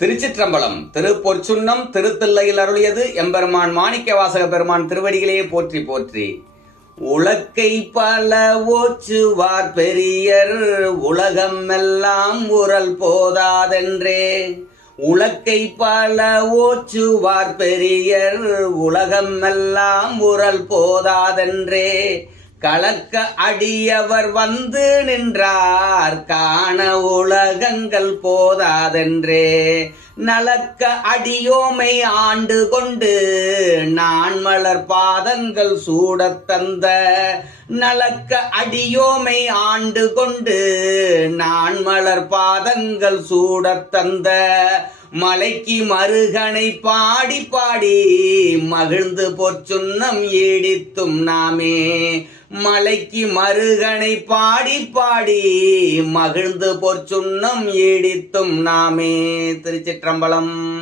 திருச்சிற்றம்பலம். திருப்பொற்சுன்னம் திருத்தில்லையில் அருளியது எம்பெருமான் மாணிக்கவாசக பெருமான் திருவடிகளே போற்றி போற்றி. உலக்கை பல ஓச்சுவார் பெரியர் உலகம் எல்லாம் உரல் போதாதென்றே. உலக்கை பல ஓச்சுவார் பெரியர் உலகம் எல்லாம் உரல் போதாதென்றே. கலக்க அடியவர் வந்து நின்றார் காண உலகங்கள் போதாதென்றே. நலக்க அடியோமை ஆண்டு கொண்டு நான் மலர் பாதங்கள் சூடத் தந்த. நலக்க அடியோமை ஆண்டு கொண்டு நான் மலர் பாதங்கள் சூடத் தந்த. மலைக்கு மருகனை பாடி பாடி மகிழ்ந்து பொற்சுன்னம் ஈடித்தும் நாமே. மலைக்கு மருகனை பாடி பாடி மகிழ்ந்து பொற்சுன்னம் ஈடித்தும் நாமே. திருச்சிற்றம்பலம்.